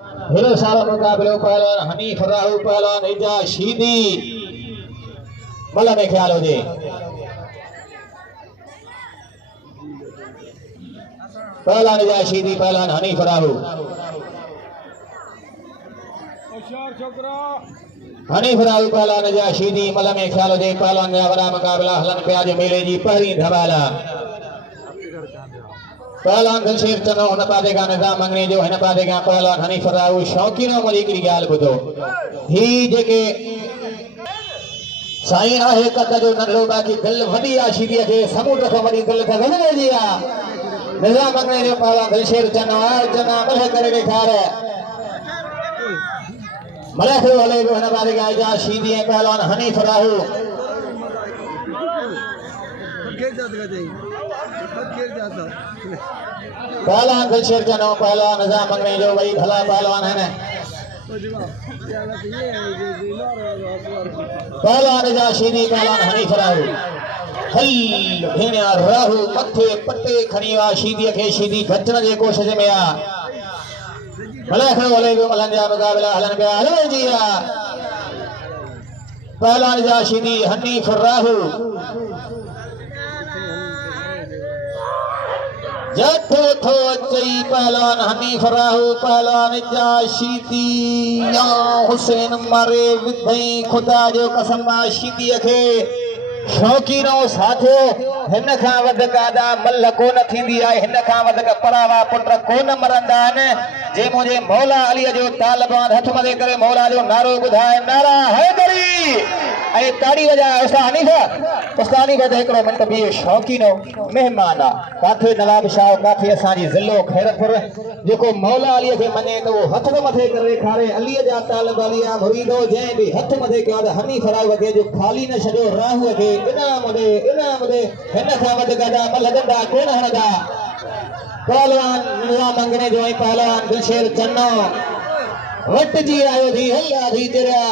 हिरो सारा मुकाबले पहलवान हनीफ राहू पहलवान इजा शीदी मला में ख्याल हो जे पहलवान इजा शीदी पहलवान हनीफ राहू हनीफ राहू पहलवान इजा शीदी मला में ख्याल हो जे पहलवान जा बड़ा मुकाबला हलन पे आज मेले जी पहली धबाला पहलवान घनशेर चनो हुन पादेगा निजाम मंगने जो हिन पादेगा पहलवान हनीफ राहू शौकीनो मुझी हिकिड़ी ॻाल्हि ॿुधो ही जेके साईं आहे कद जो नंढड़ो बाक़ी दिल वॾी आहे शीदीअ खे समुंड खां वॾी दिल त घणे जी आहे निजाम मंगने जो पहलवान घनशेर चनो आहे चना मल करे ॾेखार मल थियो हले पियो हिन पादेगा इजा शीदी ऐं पहलवान हनीफ राहू पहलवान घनशेर चनो पहलवान निजाम मंगने जो वही भला पहलवान है पहलवान इजा शीदी पहलवान हनीफ राहू हल भेणिया राहू मथे पटे खणी वा शीदीअ खे शीदी बचण जे कोशिश में आ भला खड़ो हले पियो मलनि जा मुकाबला हलन पिया हले जी पहलवान इजा शीदी हनीफ राहू जठो थो चई पहलवान हनीफ राहू पहलवान इजा शीदी या हुसैन मारे विधई खुदा जो कसम शीदीअ खे शौकीनो साथियो हिन खां वधीक आदा मल कोन थींदी आहे हिन खां वधीक परावा पुट कोन मरंदा आहिनि जे मुंहिंजे मौला अलीअ जो तालिबान हथ मथे करे मौला जो नारो ॿुधाए नारा हैदरी ऐं ताड़ी वॼाए उस्ताद हनीफ त हिकिड़ो मिंट बीहो शौकीनो महिमान आहे काथे नवाब शाह काथे असांजी ज़िलो खैरतपुर जेको मौला अलीअ खे मञे त उहो हथ मथे करे ॾेखारे अलीअ जा तालिब अलीअ मुरीदो जंहिं बि हथ मथे कयो आहे हनीफ राहू खे जो ख़ाली न छॾियो राहूअ खे इनाम ॾे हिन खां वधीक मल ॾंडा कोन हणंदा पहलवान निजाम मंगने जो ऐं पहलवान घनशेर चनो वट जी आयो थी हल्ला थी तिरिया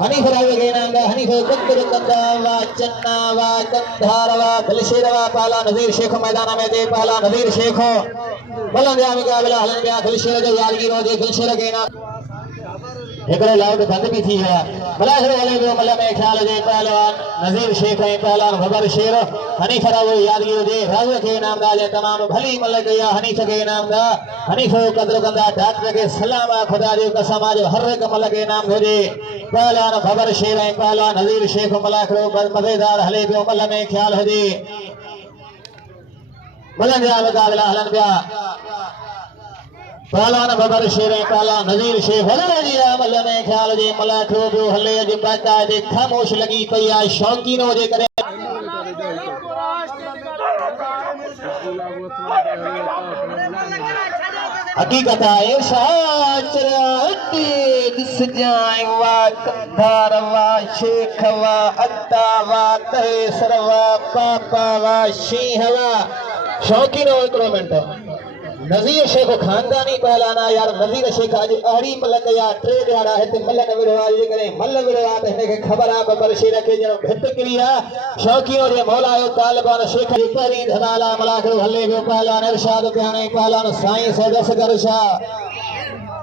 हनीफ राहू के नाम दा हनीफ कुतर कंदा वा चन्ना वा कंधार वा घनशेर वा पहला नज़ीर शेख मैदान में दे पहला नज़ीर शेख बलन जा मुकाबला हलन गया घनशेर जो यादगीर हो जे घनशेर के नाम एकड़े लाउड बंद भी थी है भला खड़ो हले पियो मल में ख्याल जे पहलवान नज़ीर शेख ऐं पहलवान बबर शेर हनीफ राहू यादगीर जे राहू के नाम दा जे तमाम भली मल गया हनीफ के नाम दा हनीफ कदर कंदा डॉक्टर के सलाम खुदा जो कसम जो हर एक मल के नाम घुजे पहलवान बबर शेर ऐं पहलवान नज़ीर शेख मल खड़ो मज़ेदार हले पियो मल में ख्याल हुजे मलन जा मुकाबला हलन पिया पहलवान बबर शेर पहलवान नज़ीर शेख हले जी मल में ख्याल जे मल खड़ो पियो हले जी बाकायदे खामोश लगी पई आहे शौकीनो जे करे हकीकत आहे शाचरा दिस जाए वा कंधार वा शेख वा अत्ता वा तहेसर वा पापा वा शीह वा शौकीनो हिकिड़ो मिंट नज़ीर शेख खानदानी पहलाना यार नज़ीर शेख अॼु अहिड़ी मल कया टे ॾियारा हिते मल न विढ़ो आहे जेकॾहिं मल विढ़ो आहे त हिनखे ख़बर आहे बबर शेर खे ॼणो भित किरी आहे शौकीनो जे मौला जो तालिबान शेख जी पहिरीं धनाला मलाखड़ो हले पियो पहलवान इरशाद पियाणे पहलवान साईं सैदस गरशा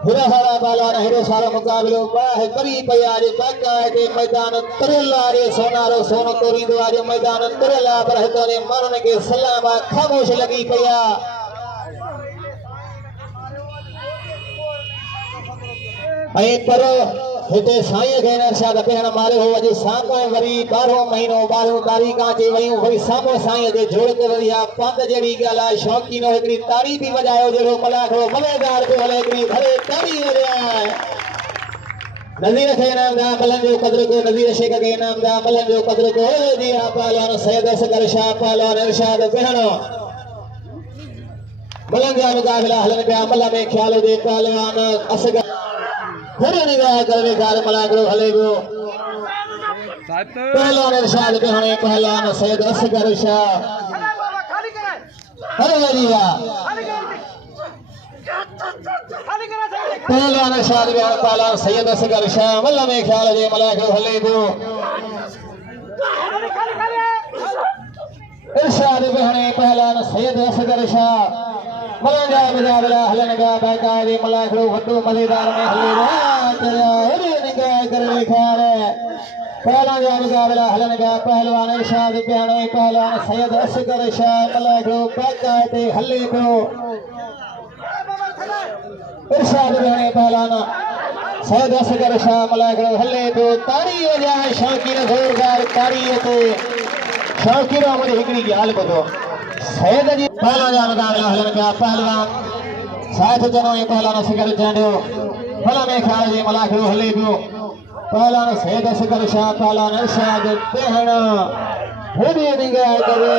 हिरा सारा पहलवान हिरो सारो मुकाबलो बाहि करी पई आहे बाक़ायदे मैदान तरियल आहे सोनारो सोनो तोरींदो आहे मैदान तरियल आहे पर हितां जे माण्हुनि खे सलाम आहे ख़ामोश लॻी पई आहे पर हिते साईं खे इरशाद पिण मारियो हो अॼु साम्हूं वरी 12 महीनो 12 तारीख़ अची वयूं वरी साम्हूं साईं जे जोड़ ते वरी आहे पंध जहिड़ी ॻाल्हि आहे शौकीनो हिकिड़ी ताड़ी बि वॼायो जहिड़ो मलाखड़ो मज़ेदार पियो हले हिकिड़ी भले ताड़ी वॼाए नज़ीर खे इनाम दा मलन जो क़द्र को नज़ीर शेख के इनाम दा मलन जो क़द्र को जी पहलवान सैयद असगर शाह पहलवान इरशाद पिण मलन जा मुकाबला हलन पिया मल में ख्याल हुजे पहलवान असगर घरे निगाह करे कार मलाखड़ो हले पियो पहलवान इरशाद पिणे पहलवान सैयद असगर शाह हले जी पहलवान इरशाद पिणे पहलवान सैयद असगर शाह मल में ख्याल जे मलाखड़ो हले पियो इरशाद पिणे पहलवान सैयद असगर शाह मलंगा मुकाबला हलनगा बाकायदे मलाखड़ो वड्डो मजेदार में हलेगा चला हरे निगाह कर लिखा है पहला जा मुकाबला हलनगा पहलवान इरशाद प्यानो पहलवान सैयद असगर शाह मलाखड़ो बाकायदे हले को इरशाद प्याने पहलवान सैयद असगर शाह मलाखड़ो हले को ताड़ी वजा शौकीन जोरदार ताड़ी ते शौकीन मुझे हिकड़ी ॻाल्हि ॿुधो सैयद जी पहला जा मुकाबला हलनगा पहलवान साथ जनो ये पहलवान असगर जांडियो भला में ख्याल जी मलाखड़ो हले पियो पहलवान सैयद असगर शाह पहलवान इरशाद बेहण हेडी निगाह करे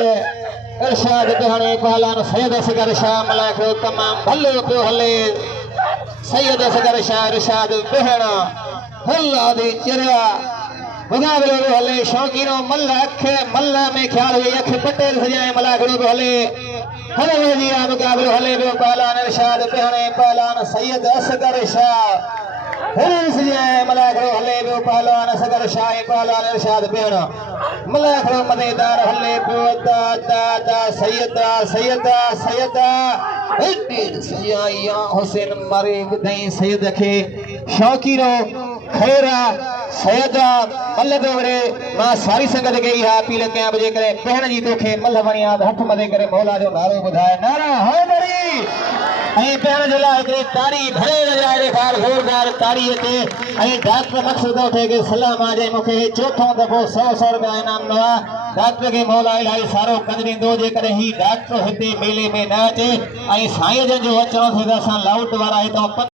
इरशाद बेहण पहलवान सैयद असगर शाह मलाखड़ो तमाम भलो पियो हले सैयद असगर शाह इरशाद बेहण हल्ला दी चिरिया मुकाबले में हले शौकीनो मल्ला अखे मल्ला में ख्याल हुई अखे पटेल सजाए मलाखड़ो पे हले हले जी मुकाबले हले पे पहलवान इरशाद बेहण पहलवान सैयद असगर शाह सजाए मलाखड़ो हले पे पहलवान असगर शाह पहलवान इरशाद बेहण मलाखड़ो मजेदार हले पे दा सैयदा सैयदा सैयदा सैयदा हुसैन मारे विधई सैयद के शौकीनो खैरा सैयदा मल्ल दोरे मां सारी संगत गई है पीले क्या बजे करे बहन जी तोखे मल्ल बणिया हथ मदे करे मौला जो नारो बुधाए नारा हैदरी ऐ बहन जो ला हिकड़ी ताड़ी भरे नजर ॾेखार जोरदार ताड़ी ते ऐ डॉक्टर मक़सद थे के सलाम आजे मूंखे चौथों दफ़ो 100 रुपया इनाम नवा डॉक्टर के मौला इलाही सारो कंदींदो जे करे ही डॉक्टर हिते मेले में न अचे ऐं साईं जन जो अचणो थे त असां लाउट वारा हितां